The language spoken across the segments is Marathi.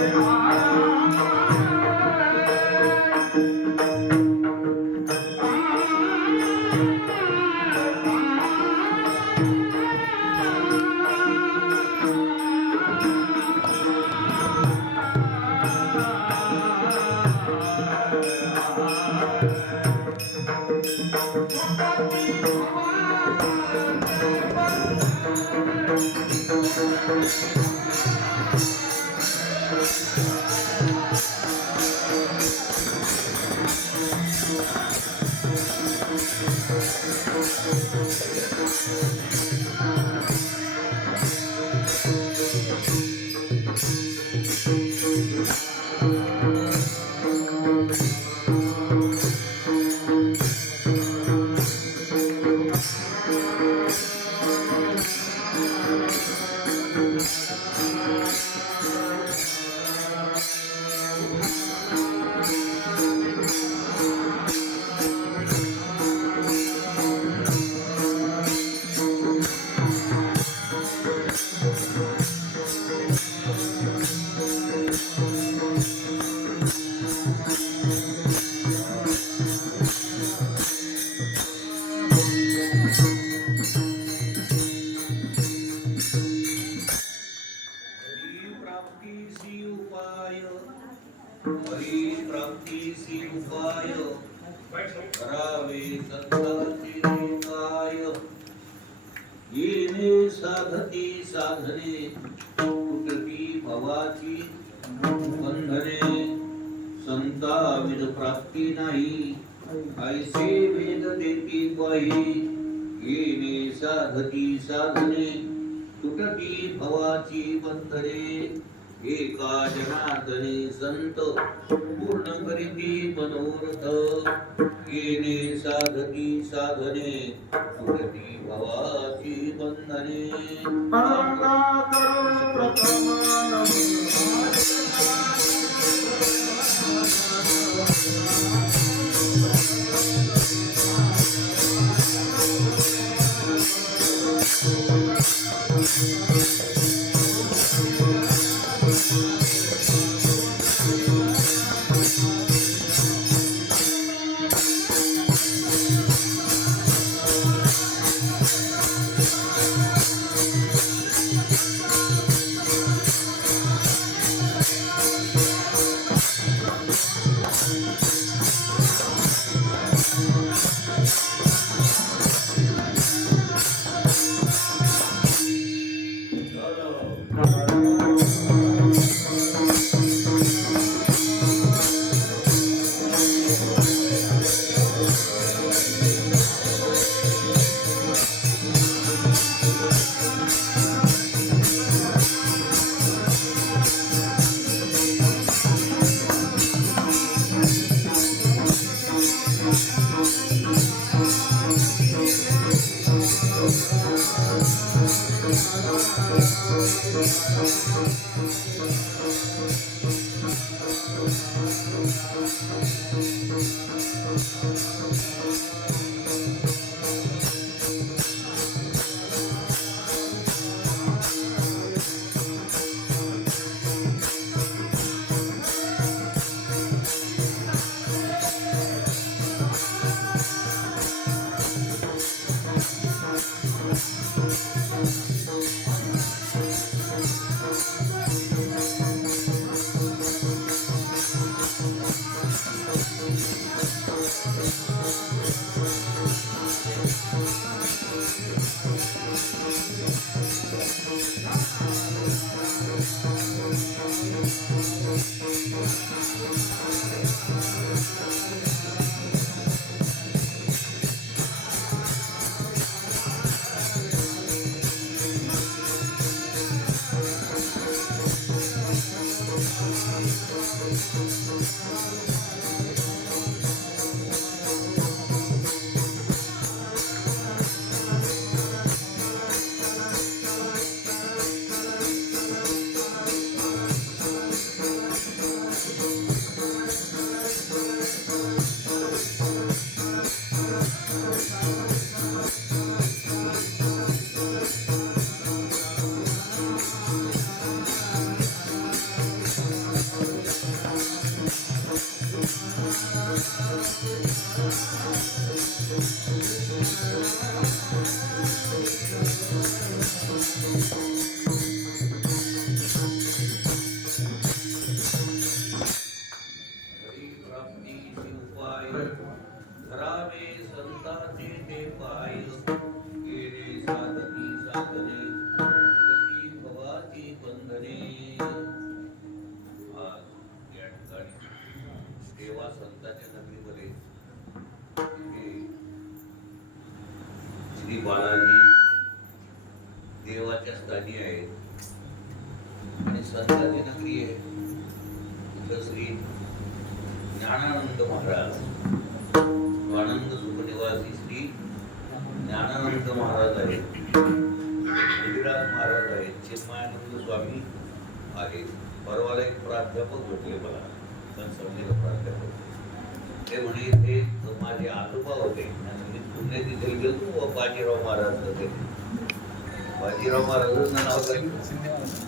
Amén. करावे सत्ताची येणे साधती साधने भवाची बंधने प्राप्ती नाही ऐसे वेद देती येणे साधती साधने तुटती भवाची बंधने एका जनार्दने संत पूर्ण करीती मनोरथ. येणे साधती साधने सुरती भवाची बंधने परंगा करुण प्रथम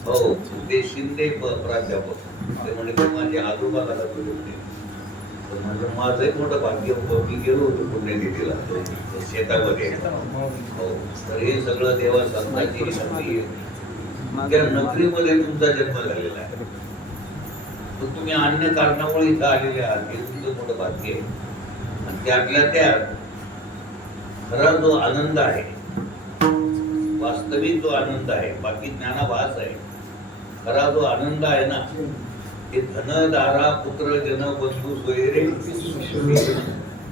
हो ते शिंदे प्राध्यापक. ते म्हणे ते माझे आजोबा लागत होते. तर म्हणजे माझं एक मोठं भाग्य होतं. मी गेलो होतो पुण्यतिथीला. हो, शेतामध्ये. हो तर हे सगळं देवा संतांची शक्ती आहे. त्या नगरीमध्ये तुमचा जन्म झालेला आहे. तर तुम्ही अन्य कारणामुळे इथं आलेले आहात. हे तुमचं मोठं भाग्य आहे. आणि त्यातल्या त्यात खरा जो आनंद आहे वास्तविक जो आनंद आहे बाकी ज्ञानाभास आहे खरा जो आनंद आहे ना हे धन दारा पुत्र जन बंधू सोयरे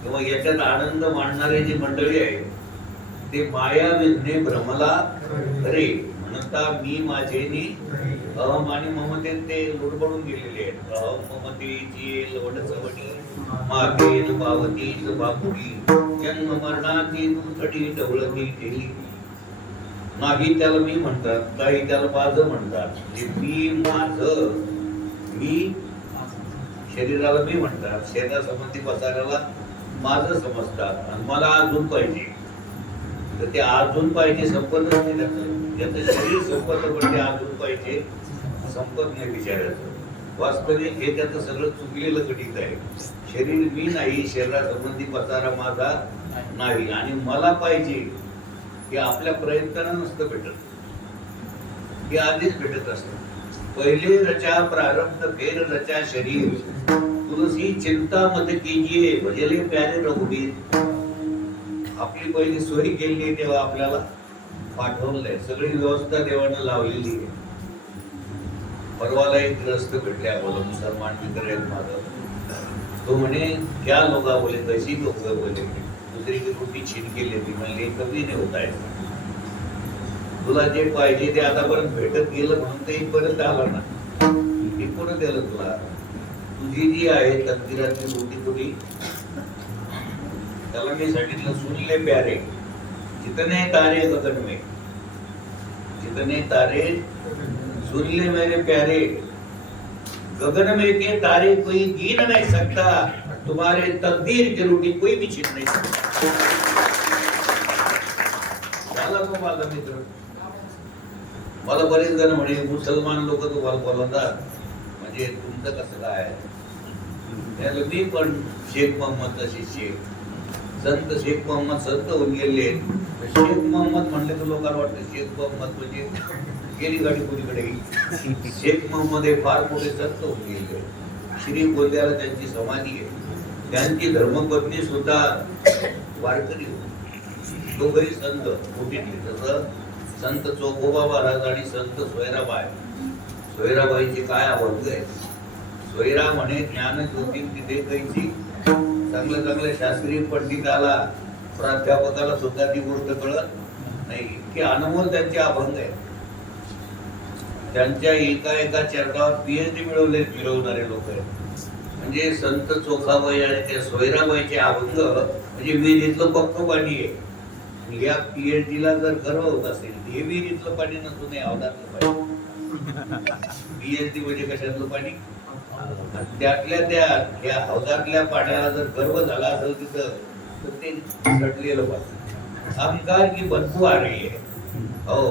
किंवा याच्यात आनंद मांडणारे जी मंडळी आहे ते माया विघ्ने भ्रमला खरे म्हणता मी माझेनी अहम आणि ममतेत ते लुडबडून गेलेले आहेत. अहम ममतेची लवडचवडी मातेन पावती बापुडी जन्म मरणाची दुथडी ढवळती गेली नाही त्याला मी म्हणतात काही त्याला माझं म्हणतात. म्हणजे मी माझ मी शरीराला मी म्हणतात शरीरासंबंधी पसाराला माझं समजतात. आणि मला अजून पाहिजे. तर ते अजून पाहिजे संपतच नाही त्याचं. शरीर संपत पण ते अजून पाहिजे संपत नाही बिचारायचं वास्तविक हे त्याचं सगळं चुकलेलं घटित आहे. शरीर मी नाही शरीरासंबंधी पसारा माझा नाही. आणि मला पाहिजे हे आपल्या प्रयत्नानं नसतं भेटत हे आधीच भेटत असत. पहिले रचा प्रारब्ध फेर रचा शरीर. तुलसी चिंता मत कीजिए भजले प्यारे रघुबीर आपली पहिली सोयी केली तेव्हा आपल्याला पाठवलंय सगळी व्यवस्था देवानं लावलेली आहे. परवाला एक ग्रस्त भेटले आम्हाला मुसलमान मित्र आहेत माझं तो म्हणे क्या लोका बोले कशी लोक बोले. दुसरी की रोटी छीन केली ती म्हणली कमी नाही होत आहे. तुला जे पाहिजे ते आतापर्यंत भेटत गेलं म्हणून ते इथपर्यंत आलं ना. हे कोण दिलं तुला. तुझी जी आहे तकदीरातली रोटी थोडी त्याला मी सांगितलं सुनले प्यारे जितने तारे गगन में जितने तारे सुनले मेरे प्यारे गगन में के तारे कोई गिन नहीं सकता तुम्हारे तकदीर की रोटी कोई भी छीन नहीं सकता माझा मित्र। मला बरेच जण म्हणे मुसलमान लोक तुम्हाला बोलवतात. म्हणजे तुमचं कसं काय? त्याला मी पण शेख मोहम्मद तशी शेख. संत शेख मोहम्मद संत होऊन गेले. शेख मोहम्मद म्हणले तर लोकांना वाटतं शेख मोहम्मद म्हणजे गेली गाडी कोणीकडे शेख मोहम्मद हे फार मोठे संत होऊन गेले. श्री गोंद्याला त्यांची समाधी आहे. त्यांची धर्मपत्नी सुद्धा वारकरी होती. दोघही संत मोठी जसं संत चोखोबा महाराज आणि संत सोयराबाई. सोयराबाईचे काय अभंग आहे? सोयरा म्हणे ज्ञान ज्योती तिथे कैची चांगल्या चांगल्या शास्त्रीय पंडिताला प्राध्यापकाला सुद्धा ती गोष्ट कळत नाही. इतके अनमोल त्यांचे अभंग आहे त्यांच्या एका एका चरणावर पीएचडी मिळवले मिळवणारे लोक आहेत. म्हणजे संत चोखाबाई आणि त्या सोयराबाईचे अभंग म्हणजे विहिरीतलं पक्क पाणी आहे. या पीएचडी ला जर गर्व होत असेल हे विहिरीतलं पाणी नसून अवधातलं पाणी. पीएचडी म्हणजे कशातलं पाणी? त्यातल्या त्या या हौदातल्या पाण्याला जर गर्व झाला असेल तिथं तर ते सडलेलं पाणी. अहंकार की बदबू आ रही है. हो.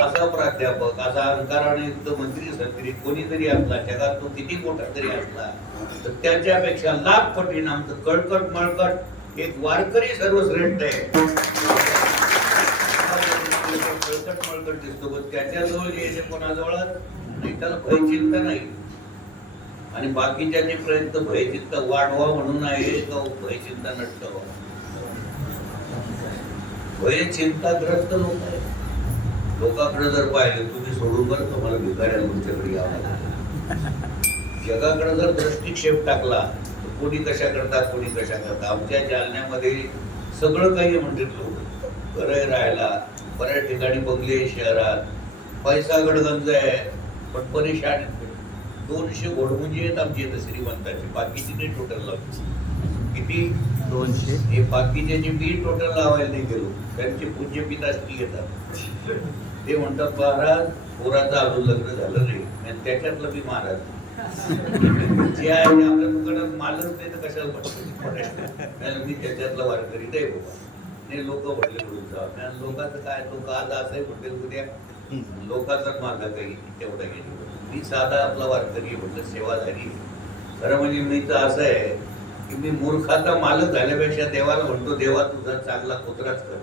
असा प्राध्यापक असा अंकाराने युद्ध मंत्री संत्री कोणी जरी असला जगात तो किती मोठा तरी असला तर त्याच्यापेक्षा लाख पटीन आमचं कळकट मळकट एक वारकरी सर्वश्रेष्ठ आहे. कळकट मळकट दिसतो पण त्याच्याजवळ जे कोणाजवळ? नाही त्याला भय चिंता नाही. आणि बाकीच्याचे प्रयत्न भयचिंता वाढवा म्हणून आहे का भयचिंता चिंता व्हावा. भय चिंताग्रस्त लोक आहे लोकांकडे जर पाहिलं तुम्ही सोडून बरं तुम्हाला भिकाऱ्या तुमच्याकडे यावं लागेल. जगाकडे जर दृष्टिक्षेप टाकला तर कोणी कशा करतात कोणी कशा करतात? आमच्या जालन्यामध्ये सगळं काही म्हणते लोक बरं राहायला बऱ्याच ठिकाणी बंगले शहरात. पैसा गडगंज आहे पण परेशान. दोनशे घोडमुंजी आहेत आमची इथं श्रीमंताची. बाकीची नाही टोटल लावली. किती? दोनशे. हे बाकीचे जे मी टोटल लावायला नाही गेलो त्यांचे पूज्य पिता येतात. ते म्हणतात महाराज पोराचं अजून लग्न झालं नाही. आणि त्याच्यातलं मी महाराज. जे आहे आपल्या दुकानात मालच नाही तर कशाला म्हणतो मी त्याच्यातला वारकरी नाही बाबा. नाही लोक म्हटले म्हणून जा लोकांचं काय लोक आज असं आहे म्हणते उद्या लोकांचाच माझा काही तेवढा गेली मी साधा आपला वारकरी म्हटलं म्हटलं झाली खरं म्हणजे मी तर असं आहे की मी मूर्खाचा मालक झाल्यापेक्षा देवाला म्हणतो देवा तुझा चांगला कुत्राच कर.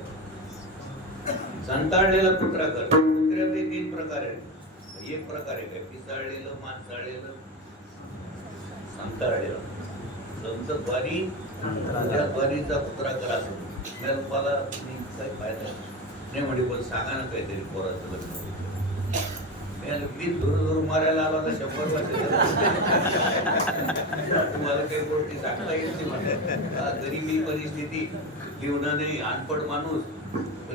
संताळलेला कुत्रा कर कुत्र्याचे तीन प्रकार आहेत. एक प्रकार आहे काय? पिसाळलेलं माणसाळलेलं संताळलेलं. संत द्वारी द्वारीचा कुत्रा करा असं मी काही फायदा नाही. म्हणजे पण सांगा ना काहीतरी पोराचं लग्न मी म्हणलं, दूर दूर मारायला आला तर शंभर वर्ष तुम्हाला काही गोष्टी सांगता येईल नाही म्हणतात. हा, गरिबी परिस्थिती जीवनाने अनपड माणूस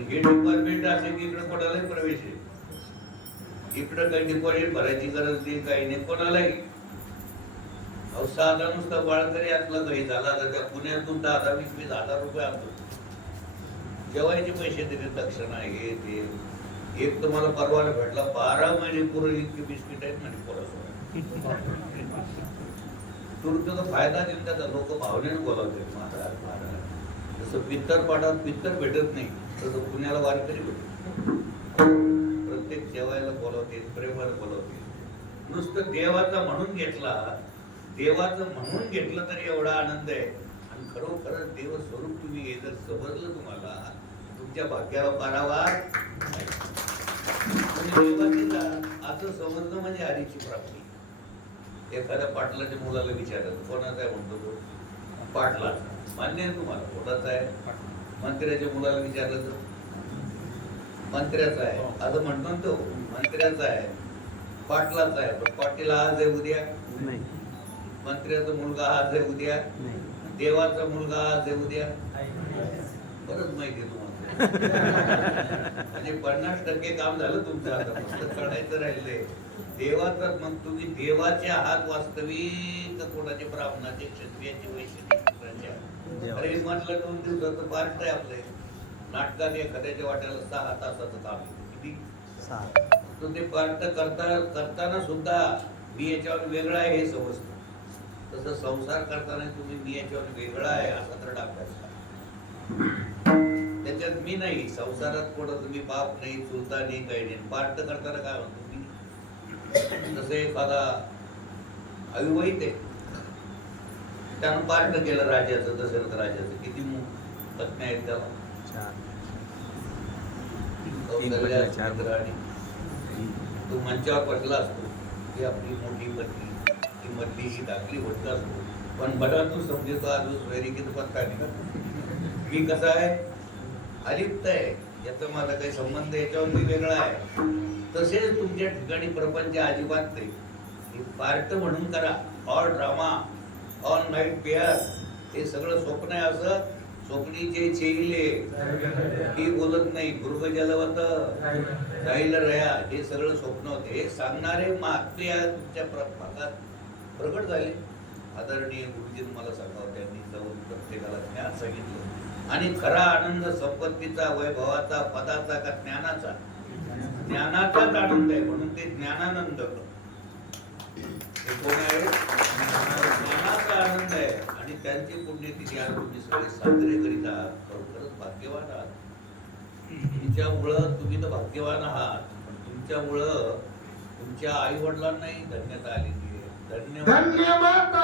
हे डिपार्टमेंट असे की इकडे कोणालाही प्रवेश आहे इकडं काही डिपॉझिट भरायची गरज नाही काही नाही कोणालाही. अहो साधा बाळ बाळकरी असलं काही झाला तर त्या पुण्यातून दहा वीस वीस हजार रुपये आणतो. जेवायचे पैसे दिले दक्षिणा हे ते. एक तर मला परवाना भेटला बारा महिने पूर्ण इतके बिस्किट आहेत म्हणजे पोरासोबत. तुमचा तर फायदा देऊन त्याचा लोक भावनेने बोलावते महाराज महाराज. जसं पित्तर पाठात पित्तर भेटत नाही. तसं पुण्याला वारकरी भेटत प्रत्येक जेवायला बोलवते प्रेमाला बोलवते. नुसतं देवाचा म्हणून घेतला देवाचं म्हणून घेतलं तरी एवढा आनंद आहे. आणि खरोखरच देव स्वरूप तुम्ही हे जर समजलं तुम्हाला तुमच्या भाग्याला पारावा नाही. असं समजणं म्हणजे आधीची प्राप्ती. एखाद्या पाटलाच्या मुलाला विचारलं कोणाचा आहे? म्हणतो तो. पाटला मान्य आहे तुम्हाला कोणाचा आहे? मंत्र्याच्या मुलाला विचारलं तर? मंत्र्याचा आहे. असं म्हणतो ना तो. मंत्र्याचा आहे. पाटलाचा आहे. पण पाटील आज आहे उद्या? मंत्र्याचा मुलगा आज आहे उद्या? देवाचा मुलगा आज आहे उद्या? बरंच माहिती आहे तुम्हाला. म्हणजे पन्नास टक्के काम झालं तुमचं आता. फक्त कळायचं राहिलंय. देवाचा मग तुम्ही देवाचे आहात वास्तविक कोणाचे ब्राह्मणाचे क्षत्रियाचे वैश्य अरे म्हटलं दोन दिवसाचं पार्ट आहे आपलं. नाटकात एखाद्याच्या वाट्याला सहा तासाचं काम. किती? ते पार्ट करता करताना सुद्धा मी याच्यावर वेगळा आहे हे समजतो. तसं संसार करताना तुम्ही मी याच्यावर वेगळा आहे असा तर अभ्यास. त्याच्यात मी नाही. संसारात कोणा तुम्ही बाप नाही चुलता नाही काही नाही. पार्ट करताना काय म्हणतो मी जसं एखादा अविवाहित आहे. त्यानं पार्ट केलं राजाचं दशरथ राजाचं किती मु- पत्नी आहेत त्याला. तो मंचावर बसला असतो. ही आपली मोठी पत्नी ती मधली ही धाकली भटका असतो. पण बघा तू समजतो आज सोयरी की पत्ता मी कसा आहे? अलिप्त आहे. याचा माझा काही संबंध याच्यावर मी वेगळा आहे. तसेच तुमच्या ठिकाणी प्रपंच अजिबात नाही. पार्ट म्हणून करा. All drama all night pair हे सगळं स्वप्न आहे असं. स्वप्नीचे चेहिले. ती बोलत नाही. गुरुग जलवत राहिलं रया. हे सगळं स्वप्न होते. हे सांगणारे महात्मे या तुमच्या भागात प्रकट झाले. आदरणीय गुरुजी मला सांगावं. त्यांनी जाऊन प्रत्येकाला ज्ञान सांगितलं. आणि खरा आनंद संपत्तीचा वैभवाचा पदाचा का ज्ञानाचा? ज्ञानाचाच आनंद आहे. म्हणून ते ज्ञानानंद कोण आहे ज्ञानाचा आनंद आहे आणि त्यांची पुण्यतिथी आज तुम्ही सगळे साजरे करीत आहात खरोखरच भाग्यवान आहात. तुमच्यामुळं तुम्ही तर भाग्यवान आहात. तुमच्यामुळं तुमच्या आई वडिलांनाही धन्यता आलेली आहे. धन्यवाद. धन्यवाद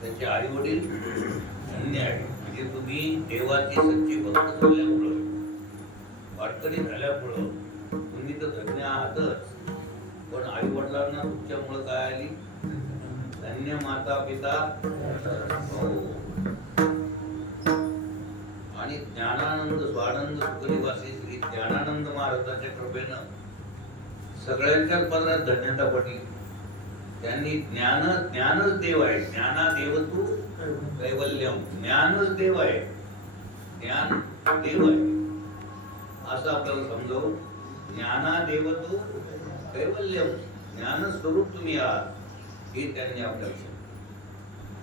त्याचे आई वडील धन्य आहे म्हणजे तुम्ही देवाचे सच्चे भक्त झाल्यामुळं वारकरी झाल्यामुळं तुम्ही तर धन्य आहातच. पण आई वडिलांना तुमच्यामुळं काय आली? धन्य माता पिता हो. आणि ज्ञानानंद स्वानंद सुखनिवासी श्री ज्ञानानंद महाराजांच्या कृपेनं सगळ्यांच्याच पदरात धन्यता पडली त्यांनी ज्ञान ज्ञानच देव आहे. ज्ञाना देव तू कैवल्यम. ज्ञानच देव आहे. ज्ञान देव आहे. असं आपल्याला समजवून ज्ञाना देव तू कैवल्यम. ज्ञान स्वरूप तुम्ही आहात. हे त्यांनी आपल्याला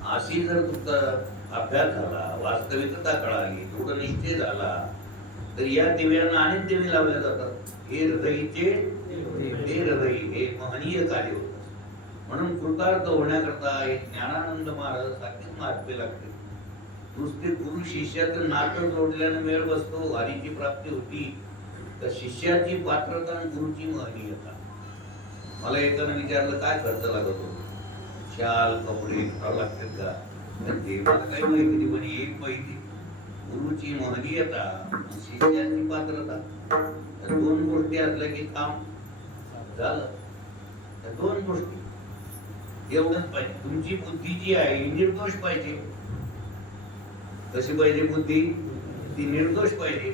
अशी जर तुमचा अभ्यास झाला वास्तविकता कळाली दृढ निश्चय झाला तर या दिव्यांना अनेक दिवे लावले जातात. हे हृदयीचे ते हृदय हे महनीय कार्य होत. म्हणून कृतार्थ होण्याकरता एक ज्ञानानंद महाराज सारखे महात्मे लागते नुसते गुरु शिष्याचं नातं जोडल्यानं मेळ बसतो हरीची प्राप्ती होती तर शिष्याची पात्रता आणि गुरुची महनीयता. मला एकानं विचारलं काय खर्च लागतो शाल कपडे लागतात का? तर ते काही माहिती पण एक माहिती गुरुची महनीयता शिष्याची पात्रता दोन गोष्टी असल्या की काम झालं तर दोन गोष्टी एवढंच पाहिजे तुमची बुद्धी जी आहे निर्दोष पाहिजे कशी पाहिजे बुद्धी ती निर्दोष पाहिजे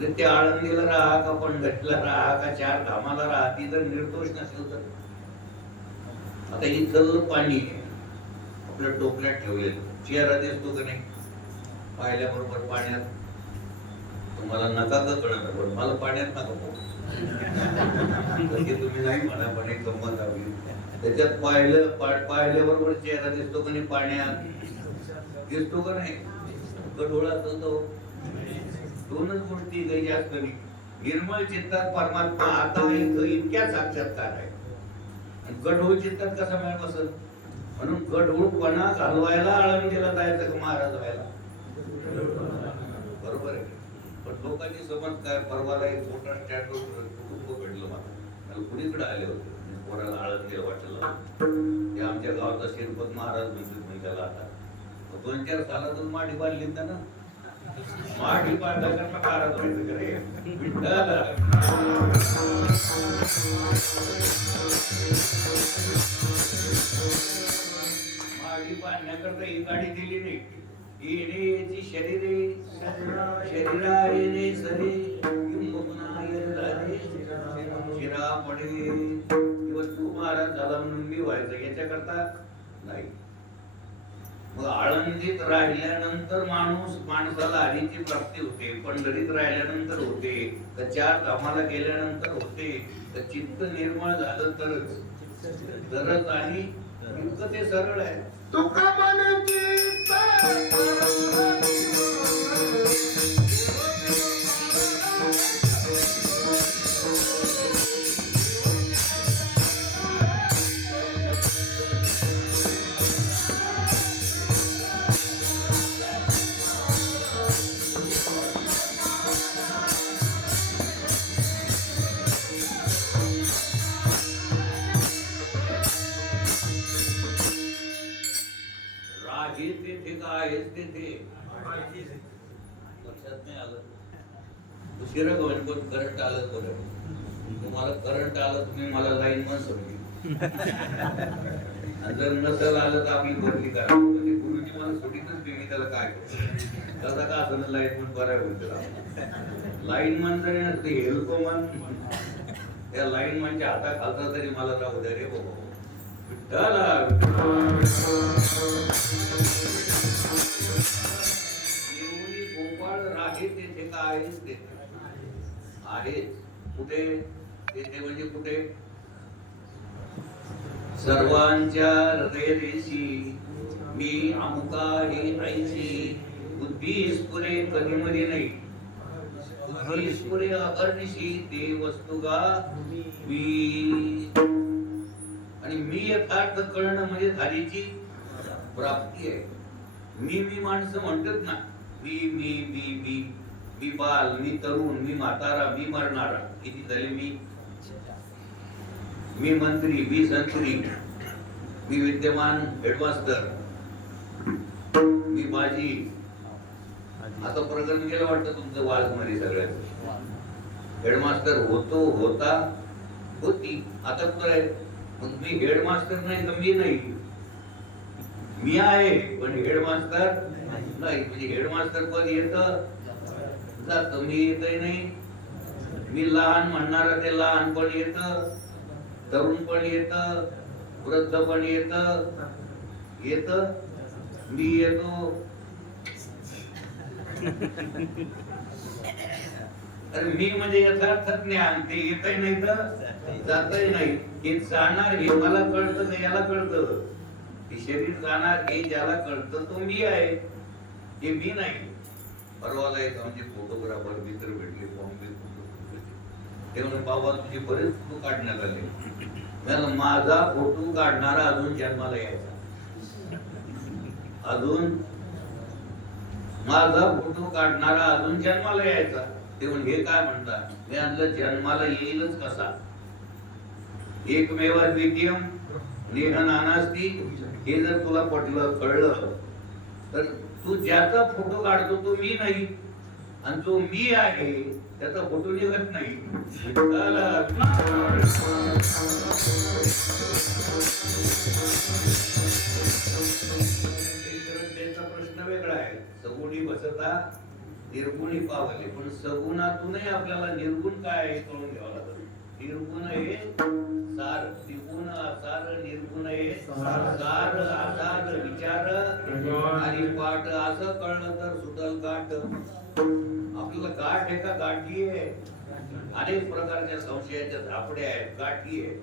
जर आळंदीला राहा का पंढरीला राहा का चार धामाला राहा ती जर निर्दोष नसेल तर आता इथलं पाणी आहे. आपल्या टोपल्यात ठेवलेलं चेहरा दिसतो का नाही. पाहिल्याबरोबर पाण्यात. तुम्हाला नका का कळणार पण मला पाण्यात नका? पाहू तुम्ही नाही म्हणा पण एक गंमत हवी त्याच्यात पाहिलं पा- पाहिल्याबरोबर चेहरा दिसतो का नाही पाण्यात? दिसतो का नाही? डोळा तो दोनच गोष्टी काही जास्त नाही. निर्मळ चित्तात परमात्मा आता इथं इतक्या साक्षात्कार आहे. आणि गढूळ चित्तात कसा मिळ बसत म्हणून गढूळपणा घालवायला आळंदीला जायचं का महाराज व्हायला. बरोबर आहे. पण लोकांची समज काय परवाला एक मोठा स्टॅटू कुटुंब घडलं मला त्याला कुणीकडे आले होते? कोणाला पोराला आळंदीला वाटलं. ते आमच्या गावाचा शिरपत महाराज म्हणतात म्हणजे त्याला आता दोन चार सालातून माडी बांधली ना. माडी बांधल्याकरता महाराज व्हायचं रे? विठ्ठल. बांधण्याकरता ही गाडी दिली नाही येणे येण्याची शरीरे शरीरा येणे सरे शिरा पडे किंवा तू महाराज झाला म्हणून मी व्हायचं याच्याकरता नाही मग आळंदीत राहिल्यानंतर माणूस माणसाला आधीची प्राप्ती होते पंढरीत राहिल्यानंतर होते तर चार धामाला गेल्यानंतर होते तर चित्त निर्माण झालं तरच तरच आणि इतकं ते सरळ आहे तुका मनची तेथे का आहेस लक्षात नाही आलं. उशिरा होईल पण करंट आलं बरं तुम्हाला करंट आलं तुम्ही मला लाईन पण समजली. जर नसल आलं तर आपली बदली करा म्हणजे गुरुजी मला सोडीतच मी त्याला काय? त्याचा का असं लाईन मन बरा होईल त्याला? लाईन मन जरी नसते हेल्को मन त्या लाईन मनच्या हाता खालचा तरी मला राहू द्या रे बाबा. विठ्ठला. गोपाळ तेथे का आहेस तेथे आहेच कुठे? तेथे म्हणजे कुठे? सर्वांच्या हृदय देशी मी अमुका हे ऐशी. बुद्धी पुरे कधी मध्ये नाही. बुद्धीस पुरे अगर्निशी ते वस्तुगा मी. आणि मी यथार्थ कळणं म्हणजे झालीची प्राप्ती आहे. मी मी माणसं म्हणतात ना. मी मी मी मी मी बाल मी तरुण मी म्हातारा मी मरणारा. किती झाले मी मी मंत्री मी संत्री मी विद्यमान हेडमास्टर मी बाजी. आता प्रकरण गेलं वाटतं तुमचं वाजमध्ये सगळ्याचं. हेडमास्टर होतो होता होती. आता कुठं आहे. मग मी हेडमास्टर नाही तर मी नाही. मी आहे पण हेडमास्टर नाही. म्हणजे हेडमास्टर पद येत जात मी येतही नाही. मी लहान म्हणणार ते लहान पण येत तरुण पण येत वृद्ध पण येत. येत? मी येतो. अरे मी म्हणजे यथार्थ ज्ञान ते येतही नाही तर जातही नाही. हे जाणार हे मला कळतं याला कळतं. हे शरीर जाणार हे ज्याला कळतं तो मी आहे. हे मी नाही. परवाला एक आमचे म्हणजे फोटोग्राफर मित्र भेटले ते म्हणून बाबा तुझे बरेच फोटो काढण्यात आले. माझा फोटो काढणारा अजून जन्माला यायचा. अजून माझा फोटो काढणारा अजून जन्माला यायचा. ते म्हणून हे काय म्हणतात मी आणलं जन्माला येईलच कसा? एकमेवा द्वितीयम नेह नानास्ती हे जर तुला पटलं कळलं तर तू ज्याचा फोटो काढतो तो मी नाही. आणि जो मी आहे त्याचा फोटो निघत नाही. त्यांचा प्रश्न वेगळा आहे. सगुणी बसता निर्गुणी पावले. पण सगुणातूनही आपल्याला निर्गुण काय आहे हे कळून घ्यावं लागतं. निर्गुण हे सार त्रिगुण असार निर्गुण हे सार आसार विचार आणि पाठ असं कळलं तर सुटल गाठ. आपल्याला गाठ आहे का? गाठी आहे. अनेक प्रकारच्या संशयाच्या झापड्या आहेत. गाठी आहे.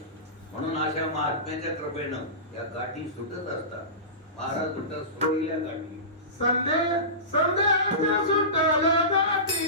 म्हणून अशा महात्म्याच्या कृपेनं या गाठी सुटत असतात. महाराज म्हणतात सोडील्या गाठी. संदे संदेश सुटले गाठी.